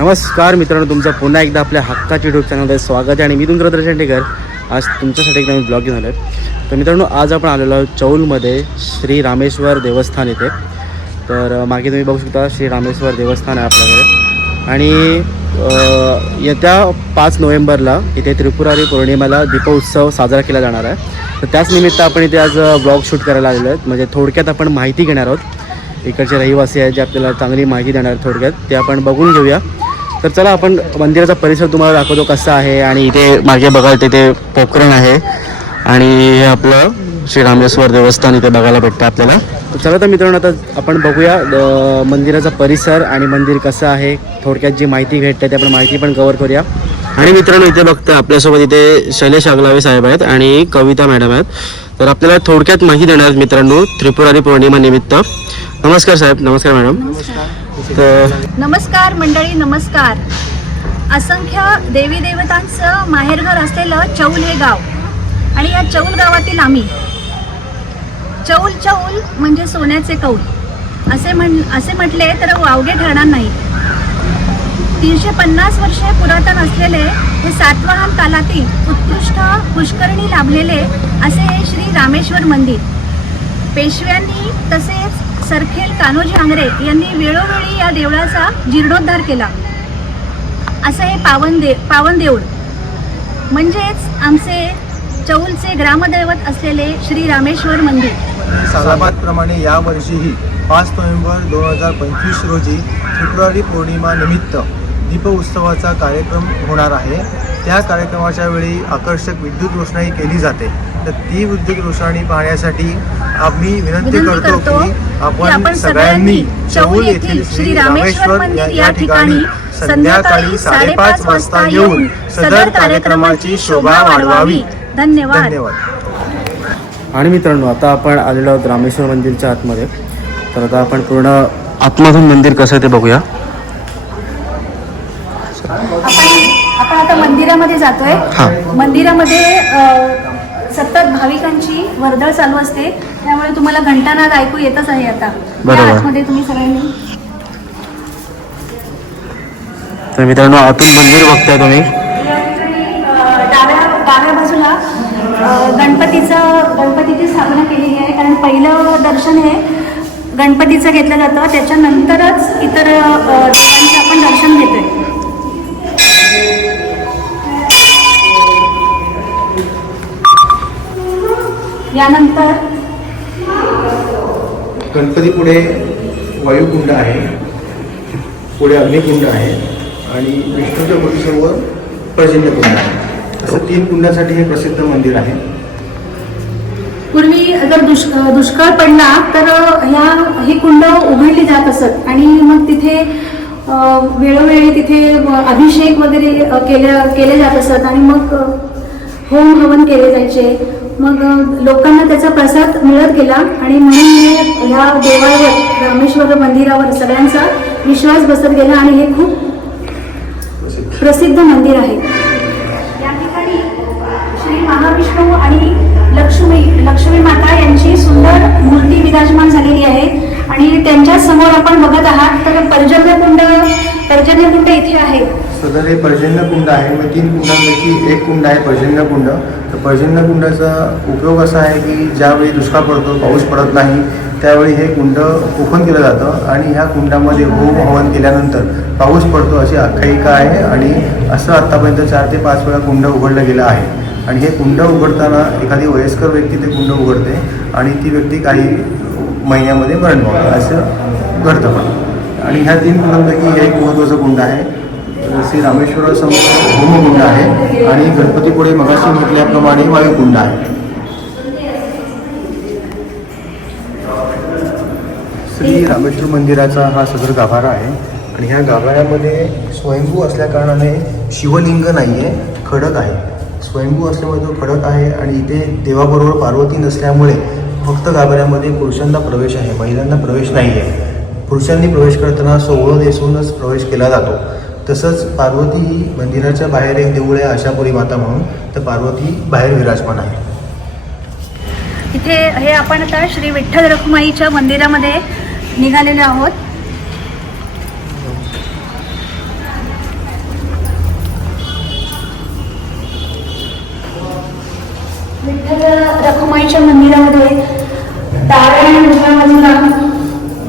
नमस्कार मित्रांनो तुमचं पुन्हा एकदा आपल्या हक्काच्या युट्यूब चॅनलमध्ये स्वागत आहे आणि मी तुमचं दर्शन टेकर. आज तुमच्यासाठी एकदा मी ब्लॉग घेऊन आलो आहे. तर मित्रांनो आज आपण आलेलो आहोत चौलमध्ये श्री रामेश्वर देवस्थान येथे. तर मागे तुम्ही बघू शकता श्री रामेश्वर देवस्थान आहे आपल्याकडे. आणि येत्या पाच नोव्हेंबरला इथे त्रिपुरारी पौर्णिमेला दीपोत्सव साजरा केला जाणार आहे. तर त्याच निमित्त आपण इथे आज ब्लॉग शूट करायला आलेलो आहेत. म्हणजे थोडक्यात आपण माहिती घेणार आहोत. इकडचे रहिवासी आहेत जे आपल्याला चांगली माहिती देणार आहेत थोडक्यात. ते आपण बघून घेऊया. तर चला आपण मंदिराचा परिसर तुम्हाला दाखवतो कसा आहे आणि इथे मागे बघाल तिथे पोखरण आहे आणि हे आपलं श्री रामेश्वर देवस्थान इथे बघायला भेटतं आपल्याला. तर चला तर मित्रांनो आता आपण बघूया मंदिराचा परिसर आणि मंदिर कसं आहे थोडक्यात जी माहिती भेटते ते आपण माहिती पण कव्हर करूया. आणि मित्रांनो इथे बघता आपल्यासोबत इथे शैलेश अगलावे साहेब आहेत आणि कविता मॅडम आहेत. तर आपल्याला थोडक्यात माहिती देणार आहेत मित्रांनो त्रिपुरारी पौर्णिमा निमित्त. नमस्कार साहेब नमस्कार मॅडम. नमस्कार मंडळी नमस्कार. असंख्य देवी देवतांचं माहेरघर असलेलं चौल हे गाव. आणि या चौल गावातील आम्ही. चौल चौल म्हणजे सोन्याचे कौल. असे म्हण असे म्हटले तर वावगे ठरणार नाही. तीनशे पन्नास वर्षे पुरातन असलेले हे सातवाहन कालातील उत्कृष्ट पुष्करणी लाभलेले असे हे श्री रामेश्वर मंदिर. पेशव्यांनी तसेच सरखेल कान्होजी आंग्रे यांनी वेळोवेळी या देवळाचा जीर्णोद्धार केला. असं हे पावन दे पावन देऊळ. म्हणजेच आमचे चौलचे ग्रामदैवत असलेले श्री रामेश्वर मंदिर. सालाबादप्रमाणे यावर्षीही पाच नोव्हेंबर दोन हजार पंचवीस रोजी फेब्रुवारी पौर्णिमा निमित्त दीप उत्सवाचा कार्यक्रम होणार आहे. त्या कार्यक्रमाच्या वेळी आकर्षक विद्युत रोषणाई केली जाते. तर ती विद्युत रोषणाई पाहण्यासाठी आम्ही विनंती करतो की आपण सगळ्यांनी चौल येथील श्री रामेश्वर मंदिर या ठिकाणी संध्याकाळी साडेपाच वाजता येऊन सदर कार्यक्रमाची शोभा वाढवावी. धन्यवाद. धन्यवाद. आणि मित्रांनो आता आपण आलेलो आहोत रामेश्वर मंदिरच्या आतमध्ये. तर आता आपण पूर्ण आतमधून मंदिर कसं आहे ते बघूया. आपण आपण आता मंदिरामध्ये जातोय. हा. मंदिरामध्ये सतत भाविकांची वर्दळ चालू असते. त्यामुळे तुम्हाला घंटानाद ऐकू येतच आहे आता. बरोबर. आतमध्ये तुम्ही सगळ्यांनी तर मित्रांनो आतून मंदिर बघताय तुम्ही. या ठिकाणी, अ, डाव्या डाव्या बाजूला अ, गणपतीचं गणपतीची स्थापना केलेली आहे. कारण पहिलं दर्शन हे गणपतीचं घेतलं जातं. त्याच्यानंतरच इतर अ, देवांचं आपण दर्शन घेतोय. यानंतर गणपती पुढे वायुकुंड आहे. पुढे अग्निकुंड आहे आणि विष्णूच्या मूर्तीसमोर पर्जन्यकुंड आहे. असं तीन कुंडासाठी हे प्रसिद्ध मंदिर आहे. पूर्वी जर दुष् दुष्काळ पडला तर ह्या ही कुंड उघडली जात असत. आणि मग तिथे वेळोवेळी तिथे अभिषेक वगैरे अ, केले केले जात असत. आणि मग होम हवन केले जायचे. मग लोकांना त्याचा प्रसाद मिळत गेला आणि म्हणून हे ह्या देवावर रामेश्वर मंदिरावर सगळ्यांचा विश्वास बसत गेला आणि हे खूप प्रसिद्ध मंदिर आहे. या ठिकाणी श्री महाविष्णू आणि लक्ष्मी लक्ष्मी माता यांची सुंदर मूर्ती विराजमान झालेली आहे. आणि त्यांच्यासमोर आपण बघत आहात तर पर्जन्यकुंड पर्जन्यकुंड इथे आहे. सदर हे पर्जन्य कुंड आहे. मग तीन कुंडांपैकी एक कुंड आहे पर्जन्य कुंड. तर पर्जन्य कुंडाचा उपयोग असा आहे की ज्यावेळी दुष्काळ पडतो पाऊस पडत नाही त्यावेळी हे कुंड ओपन केलं जातं आणि ह्या कुंडामध्ये होम हवन केल्यानंतर पाऊस पडतो अशी आख्यायिका आहे आणि असं आत्तापर्यंत चार ते पाच वेळा कुंड उघडलं गेलं आहे. आणि हे कुंड उघडताना एखादी वयस्कर व्यक्ती ते कुंड उघडते आणि ती व्यक्ती काही महिन्यामध्ये मरण पावते. असं घडतं पण. आणि ह्या तीन कुंडांपैकी हे एक महत्त्वाचं कुंड आहे. श्री रामेश्वर समोर होमकुंड आहे आणि गणपतीपुढे मगाशी म्हटल्याप्रमाणे वायुकुंड आहे. श्री रामेश्वर मंदिराचा हा सदर गाभारा आहे आणि ह्या गाभाऱ्यामध्ये स्वयंभू असल्याकारणाने शिवलिंग नाही आहे खडक आहे. स्वयंभू असल्यामुळे तो खडक आहे आणि इथे देवाबरोबर पार्वती नसल्यामुळे फक्त गाभाऱ्यामध्ये पुरुषांना प्रवेश आहे महिलांना प्रवेश नाही आहे पुरुषांनी प्रवेश करताना सोवळं नेसूनच प्रवेश केला जातो. तसंच पार्वती ही मंदिराच्या बाहेर एक देऊळ आहे आशापुरी माता म्हणून. तर पार्वती बाहेर विराजमान आहे. इथे हे आपण आता श्री विठ्ठल रखुमाईच्या मंदिरामध्ये निघालेलो आहोत. विठ्ठल रखुमाईच्या मंदिरामध्ये तारा आणि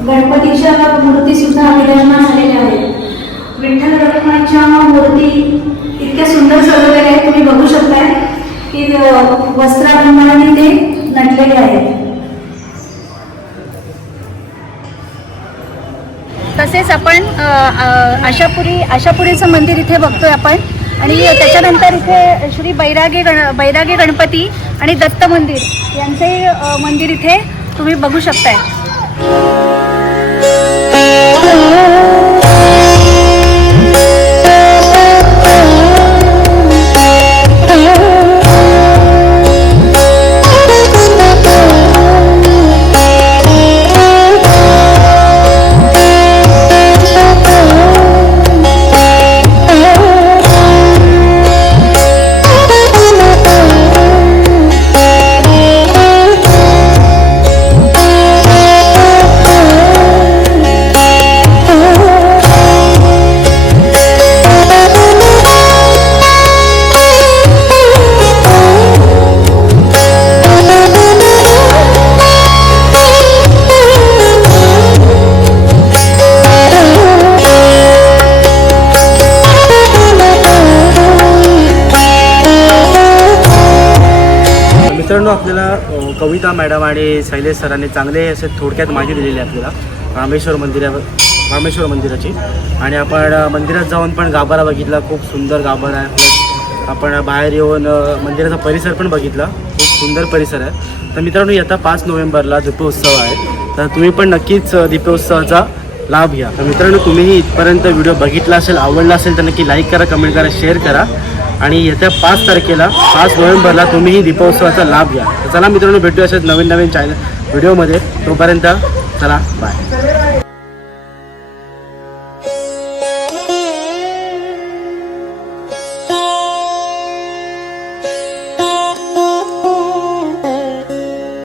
गणपतीच्या मूर्ती सुद्धा विराजमान झालेल्या आहेत. विठ्ठल रखुमाईच्या मूर्ती इतक्या सुंदर सजवलेल्या आहेत. तुम्ही बघू शकताय की वस्त्राभिमानाने ते नटलेले आहेत. तसेच आपण आशापुरी आशापुरीचं मंदिर इथे बघतोय आपण. आणि त्याच्यानंतर इथे श्री बैरागी गण बैरागी गणपती आणि दत्त मंदिर यांचे मंदिर इथे तुम्ही बघू शकताय. आपल्याला कविता मॅडम आणि शैलेश सरांनी चांगले असे थोडक्यात माहिती दिलेली आहे आपल्याला रामेश्वर मंदिरावर रामेश्वर मंदिराची. आणि आपण मंदिरात जाऊन पण गाभारा बघितला खूप सुंदर गाभारा आहे. आपण बाहेर येऊन मंदिराचा परिसर पण बघितला खूप सुंदर परिसर आहे. तर मित्रांनो येत्या पाच नोव्हेंबरला दीपोत्सव आहे. तर तुम्ही पण नक्कीच दीपोत्सवाचा लाभ घ्या. तर मित्रांनो तुम्हीही इथपर्यंत व्हिडिओ बघितला असेल आवडला असेल तर नक्की लाईक करा कमेंट करा शेअर करा. आणि येत्या पाच तारखेला पाच नोव्हेंबरला तुम्हीही दीपोत्सवाचा लाभ घ्या. चला मित्रांनो भेटू अशाच नवीन नवीन चॅनल व्हिडिओमध्ये तोपर्यंत चला बाय